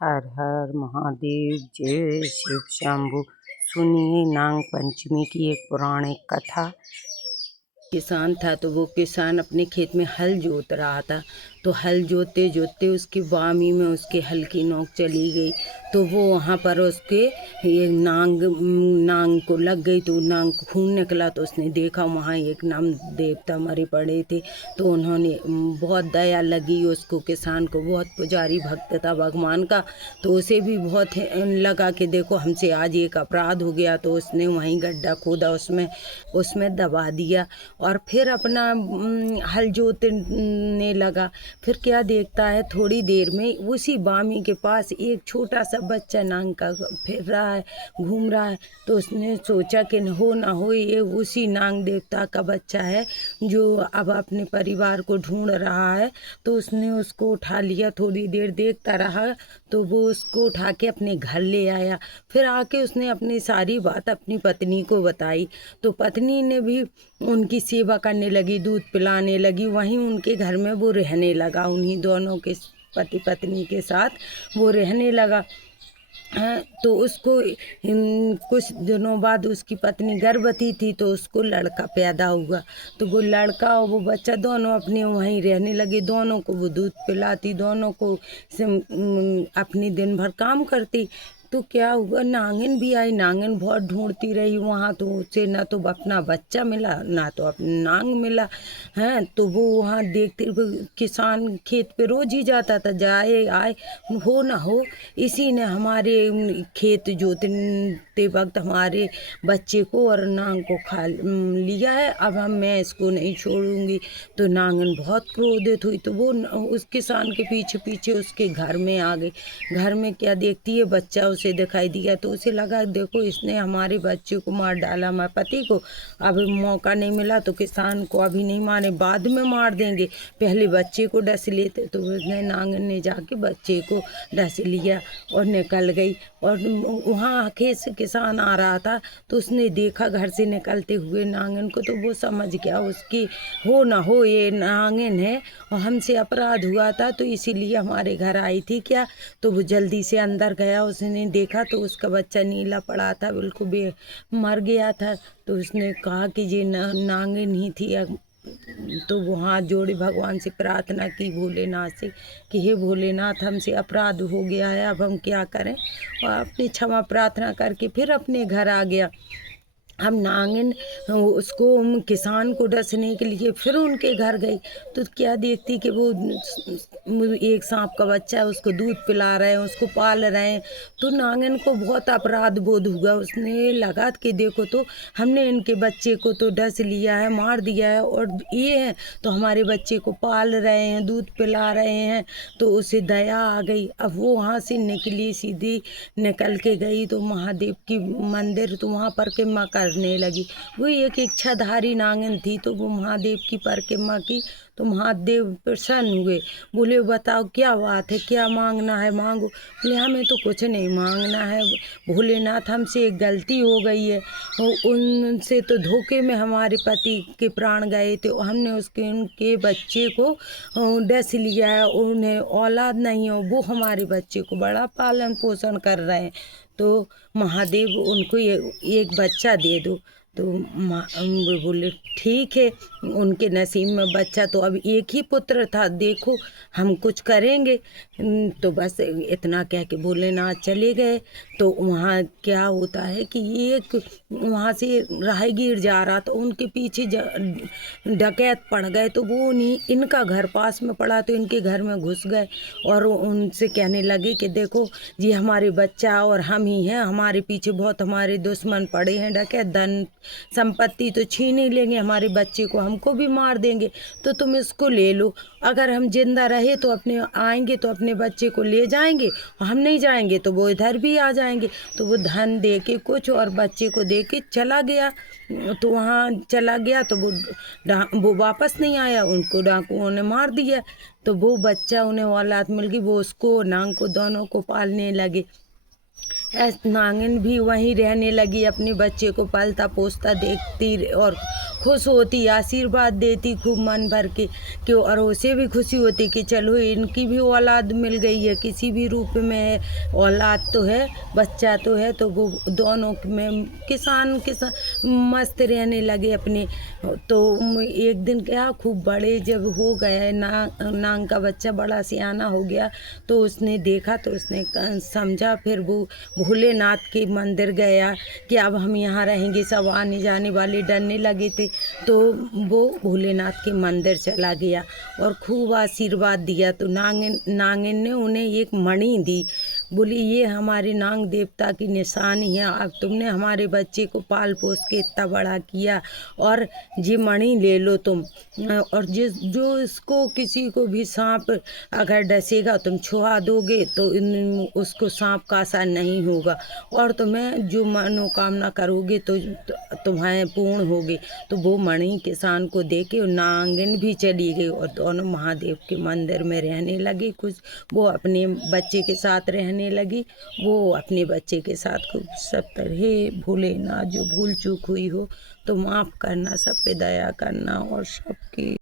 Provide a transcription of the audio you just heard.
हर हर महादेव, जय शिव शंभु। सुनिए नाग पंचमी की एक पौराणिक कथा। किसान था तो वो किसान अपने खेत में हल जोत रहा था। तो हल जोतते जोतते उसकी वामी में उसके हल की नोक चली गई। तो वो वहाँ पर उसके ये नांग को लग गई। तो नांग को खून निकला। तो उसने देखा वहाँ एक नाम देवता मरे पड़े थे। तो उन्होंने बहुत दया लगी उसको, किसान को। बहुत पुजारी भक्त था भगवान का। तो उसे भी बहुत लगा कि देखो हमसे आज एक अपराध हो गया। तो उसने वहीं गड्ढा खोदा, उसमें दबा दिया और फिर अपना हल जोतने लगा। फिर क्या देखता है, थोड़ी देर में उसी बामी के पास एक छोटा सा बच्चा नांग का फिर रहा है, घूम रहा है। तो उसने सोचा कि हो ना हो ये उसी नांग देवता का बच्चा है जो अब अपने परिवार को ढूंढ रहा है। तो उसने उसको उठा लिया, थोड़ी देर देखता रहा। तो वो उसको उठा के अपने घर ले आया। फिर आके उसने अपनी सारी बात अपनी पत्नी को बताई। तो पत्नी ने भी उनकी सेवा करने लगी, दूध पिलाने लगी। वहीं उनके घर में वो रहने लगा, उन्हीं दोनों के पति पत्नी के साथ वो रहने लगा। तो उसको कुछ दिनों बाद उसकी पत्नी गर्भवती थी। तो उसको लड़का पैदा हुआ। तो वो लड़का और वो बच्चा दोनों अपने वहीं रहने लगे। दोनों को वो दूध पिलाती, दोनों को अपनी दिन भर काम करती। तो क्या हुआ, नागिन भी आई। नागिन बहुत ढूंढती रही वहाँ। तो उसे ना तो अपना बच्चा मिला, ना तो अपना नांग मिला। हैं तो वो वहाँ देखते हुए, किसान खेत पे रोज ही जाता था, जाए आए हो ना हो इसी ने हमारे खेत जोतते वक्त हमारे बच्चे को और नांग को खा लिया है। अब मैं इसको नहीं छोड़ूंगी। तो नांगन बहुत क्रोधित हुई। तो वो उस किसान के पीछे पीछे उसके घर में आ गई। घर में क्या देखती है, बच्चा उसे दिखाई दिया। तो उसे लगा देखो इसने हमारे बच्चे को मार डाला, हमारे पति को। अब मौका नहीं मिला तो किसान को अभी नहीं मारे, बाद में मार देंगे, पहले बच्चे को डस लेते। तो उसने नांगन ने जाके बच्चे को डस लिया और निकल गई। और वहाँ खेत से किसान आ रहा था। तो उसने देखा घर से निकलते हुए नांगन को। तो वो समझ गया उसकी हो ना हो ये नांगन है और हमसे अपराध हुआ था, तो इसीलिए हमारे घर आई थी क्या। तो वो जल्दी से अंदर गया। उसने देखा तो उसका बच्चा नीला पड़ा था, बिल्कुल मर गया था। तो उसने कहा कि ये नांगन ही थी। तो वो हाथ जोड़े भगवान से प्रार्थना की, भोलेनाथ से, कि हे भोलेनाथ हमसे अपराध हो गया है, अब हम क्या करें। और अपनी क्षमा प्रार्थना करके फिर अपने घर आ गया। अब नागिन उसको किसान को डसने के लिए फिर उनके घर गई। तो क्या देखती कि वो एक सांप का बच्चा है, उसको दूध पिला रहे हैं, उसको पाल रहे हैं। तो नागिन को बहुत अपराध बोध हुआ। उसने लगा कि देखो तो हमने इनके बच्चे को तो डस लिया है, मार दिया है, और ये हैं तो हमारे बच्चे को पाल रहे हैं, दूध पिला रहे हैं। तो उसे दया आ गई। अब वो वहाँ से निकली, सीधी निकल के गई तो महादेव की मंदिर, तो वहाँ परिक्रमा करने लगी। वो एक इच्छाधारी नागिन थी। तो वो महादेव की परिक्रमा की। तो महादेव प्रसन्न हुए, बोले बताओ क्या बात है, क्या मांगना है मांगो। बोले हमें तो कुछ नहीं मांगना है भोलेनाथ, हमसे एक गलती हो गई है। उनसे तो धोखे में हमारे पति के प्राण गए थे। हमने उनके बच्चे को डस लिया है, उन्हें औलाद नहीं हो, वो हमारे बच्चे को बड़ा पालन पोषण कर रहे हैं। तो महादेव उनको एक बच्चा दे दो। तो वो बोले ठीक है। उनके नसीब में बच्चा तो अब एक ही पुत्र था, देखो हम कुछ करेंगे। तो बस इतना कह के भोलेनाथ चले गए। तो वहाँ क्या होता है कि एक वहाँ से राहगीर जा रहा था, उनके पीछे डकैत पड़ गए। तो वो नहीं, इनका घर पास में पड़ा तो इनके घर में घुस गए और उनसे कहने लगे कि देखो ये हमारे बच्चा और हम ही हैं, हमारे पीछे बहुत हमारे दुश्मन पड़े हैं डकैत, धन संपत्ति तो छीन ही लेंगे, हमारे बच्चे को हमको भी मार देंगे, तो तुम इसको ले लो। अगर हम जिंदा रहे तो अपने आएंगे तो अपने बच्चे को ले जाएंगे, और हम नहीं जाएंगे तो वो इधर भी आ जाएंगे। तो वो धन दे के कुछ और बच्चे को दे के चला गया। तो वहाँ चला गया तो वो वापस नहीं आया, उनको डाकुओं ने मार दिया। तो वो बच्चा उन्हें औलाद मिल गई, वो उसको नांग को दोनों को पालने लगे। नागिन भी वहीं रहने लगी, अपने बच्चे को पालता पोसता देखती और खुश होती, आशीर्वाद देती खूब मन भर के कि, और उसे भी खुशी होती कि चलो इनकी भी औलाद मिल गई है, किसी भी रूप में औलाद तो है, बच्चा तो है। तो वो दोनों में किसान मस्त रहने लगे अपने। तो एक दिन क्या, खूब बड़े जब हो गए, नांग का बच्चा बड़ा सियाना हो गया, तो उसने देखा तो उसने समझा, फिर वो भोलेनाथ के मंदिर गया कि अब हम यहाँ रहेंगे। सब आने जाने वाले डरने लगे थे, तो वो भोलेनाथ के मंदिर चला गया और खूब आशीर्वाद दिया। तो नागिन ने उन्हें एक मणि दी, बोली ये हमारे नाग देवता की निशानी है, अब तुमने हमारे बच्चे को पाल पोस के इतना बड़ा किया, और ये मणि ले लो तुम, और जो इसको किसी को भी सांप अगर डसेगा तुम छुआ दोगे तो उसको सांप का असर नहीं होगा, और तुम्हें जो मनोकामना करोगे तो तुम्हें पूर्ण होगी। तो वो मणि किसान को देके नागिन भी चली गई और दोनों महादेव के मंदिर में रहने लगी कुछ। वो अपने बच्चे के साथ रहने लगी, वो अपने बच्चे के साथ खूब सब तरह। हे भोलेनाथ, जो भूल चूक हुई हो तो माफ़ करना, सब पे दया करना और सबकी